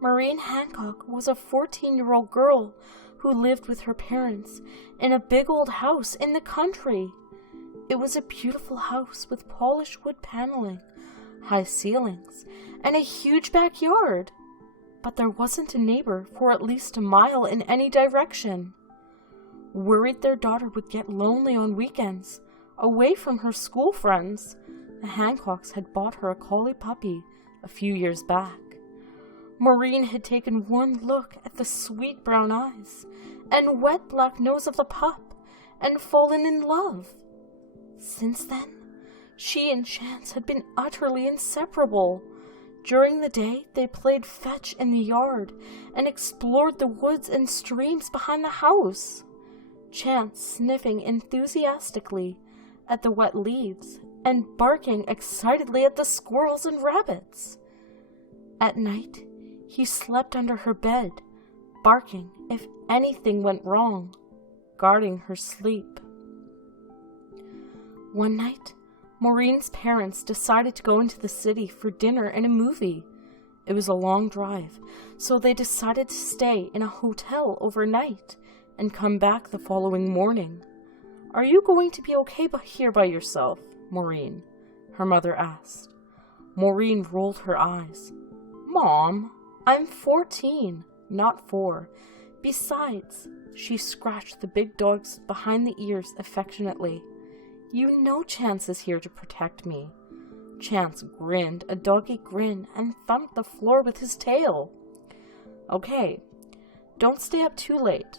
Maureen Hancock was a 14-year-old girl who lived with her parents in a big old house in the country. It was a beautiful house with polished wood paneling, high ceilings, and a huge backyard. But there wasn't a neighbor for at least a mile in any direction. Worried their daughter would get lonely on weekends, away from her school friends, the Hancocks had bought her a collie puppy a few years back. Maureen had taken one look at the sweet brown eyes and wet black nose of the pup and fallen in love. Since then, she and Chance had been utterly inseparable. During the day, they played fetch in the yard and explored the woods and streams behind the house, Chance sniffing enthusiastically at the wet leaves and barking excitedly at the squirrels and rabbits. At night, he slept under her bed, barking if anything went wrong, guarding her sleep. One night, Maureen's parents decided to go into the city for dinner and a movie. It was a long drive, so they decided to stay in a hotel overnight and come back the following morning. "Are you going to be okay here by yourself, Maureen?" her mother asked. Maureen rolled her eyes. "Mom, I'm 14, not 4. Besides," she scratched the big dog's behind the ears affectionately, "you know Chance is here to protect me." Chance grinned a doggy grin and thumped the floor with his tail. "Okay, don't stay up too late,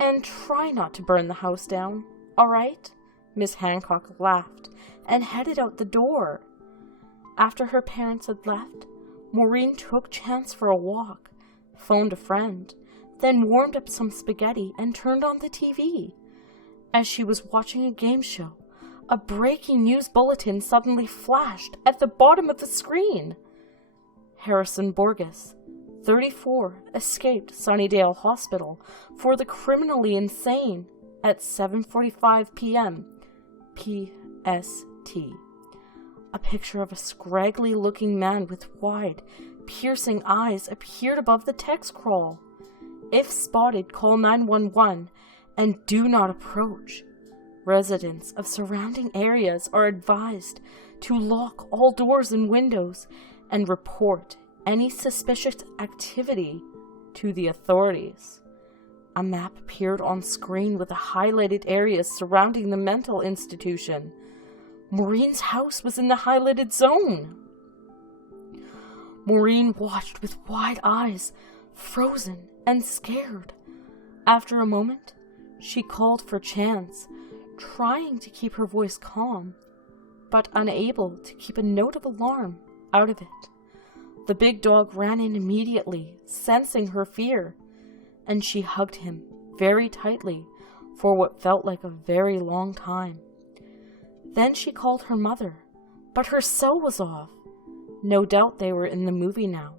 and try not to burn the house down, all right?" Miss Hancock laughed and headed out the door. After her parents had left, Maureen took Chance for a walk, phoned a friend, then warmed up some spaghetti and turned on the TV. As she was watching a game show, a breaking news bulletin suddenly flashed at the bottom of the screen. Harrison Borges, 34, escaped Sunnydale Hospital for the criminally insane at 7:45 p.m. PST. A picture of a scraggly-looking man with wide, piercing eyes appeared above the text crawl. "If spotted, call 911 and do not approach. Residents of surrounding areas are advised to lock all doors and windows and report any suspicious activity to the authorities." A map appeared on screen with the highlighted areas surrounding the mental institution. Maureen's house was in the highlighted zone. Maureen watched with wide eyes, frozen and scared. After a moment, she called for Chance, trying to keep her voice calm, but unable to keep a note of alarm out of it. The big dog ran in immediately, sensing her fear, and she hugged him very tightly for what felt like a very long time. Then she called her mother, but her cell was off. No doubt they were in the movie now.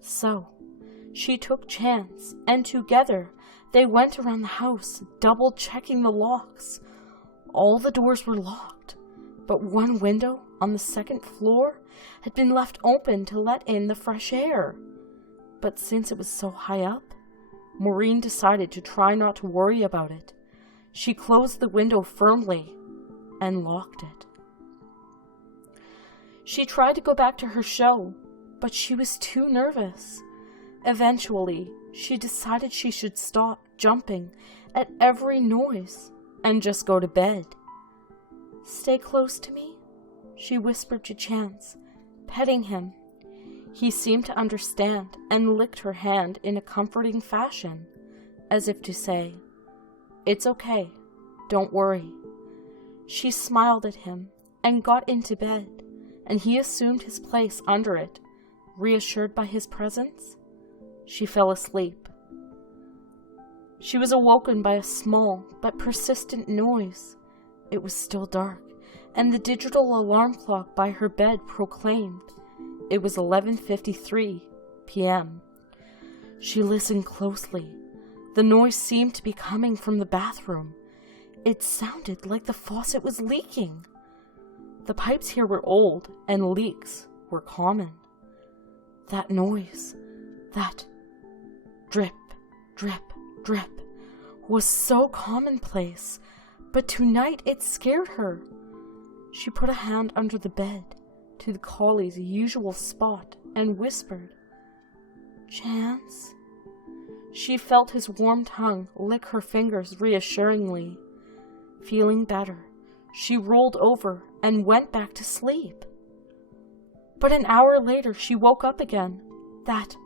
So she took Chance, and together they went around the house, double-checking the locks. All the doors were locked, but one window on the second floor had been left open to let in the fresh air. But since it was so high up, Maureen decided to try not to worry about it. She closed the window firmly and locked it. She tried to go back to her show, but she was too nervous. Eventually, she decided she should stop jumping at every noise and just go to bed. "Stay close to me," she whispered to Chance, petting him. He seemed to understand and licked her hand in a comforting fashion, as if to say, "It's okay, don't worry." She smiled at him and got into bed, and he assumed his place under it. Reassured by his presence, she fell asleep. She was awoken by a small but persistent noise. It was still dark, and the digital alarm clock by her bed proclaimed it was 11:53 p.m. She listened closely. The noise seemed to be coming from the bathroom. It sounded like the faucet was leaking. The pipes here were old, and leaks were common. That noise That drip, drip, drip was so commonplace, but tonight it scared her. She put a hand under the bed to the collie's usual spot and whispered, "Chance?" She felt his warm tongue lick her fingers reassuringly. Feeling better, she rolled over and went back to sleep. But an hour later she woke up again. That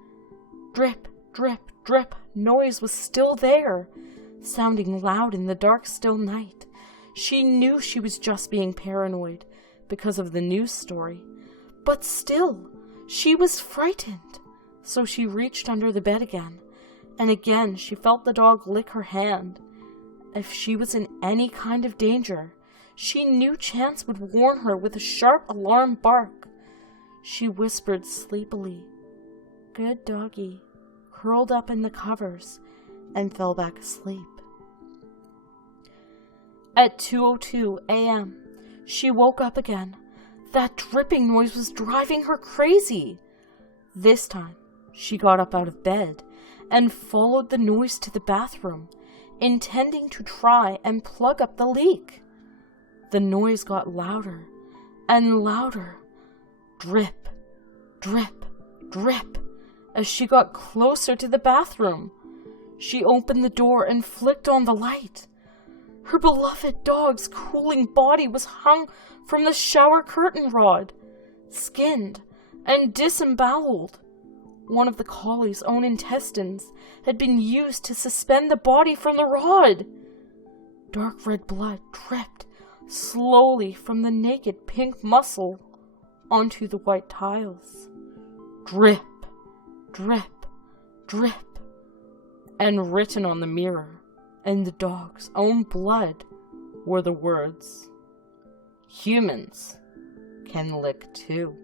drip, drip, drip noise was still there, sounding loud in the dark, still night. She knew she was just being paranoid because of the news story, but still, she was frightened. So she reached under the bed again, and again she felt the dog lick her hand. If she was in any kind of danger, she knew Chance would warn her with a sharp alarm bark. She whispered sleepily, "Good doggy," curled up in the covers, and fell back asleep. At 2:02 a.m., she woke up again. That dripping noise was driving her crazy. This time, she got up out of bed and followed the noise to the bathroom, intending to try and plug up the leak. The noise got louder and louder. Drip, drip, drip, as she got closer to the bathroom. She opened the door and flicked on the light. Her beloved dog's cooling body was hung from the shower curtain rod, skinned and disemboweled. One of the collie's own intestines had been used to suspend the body from the rod. Dark red blood dripped slowly from the naked pink muscle onto the white tiles. Drip, drip, drip, and written on the mirror in the dog's own blood were the words, "Humans can lick too."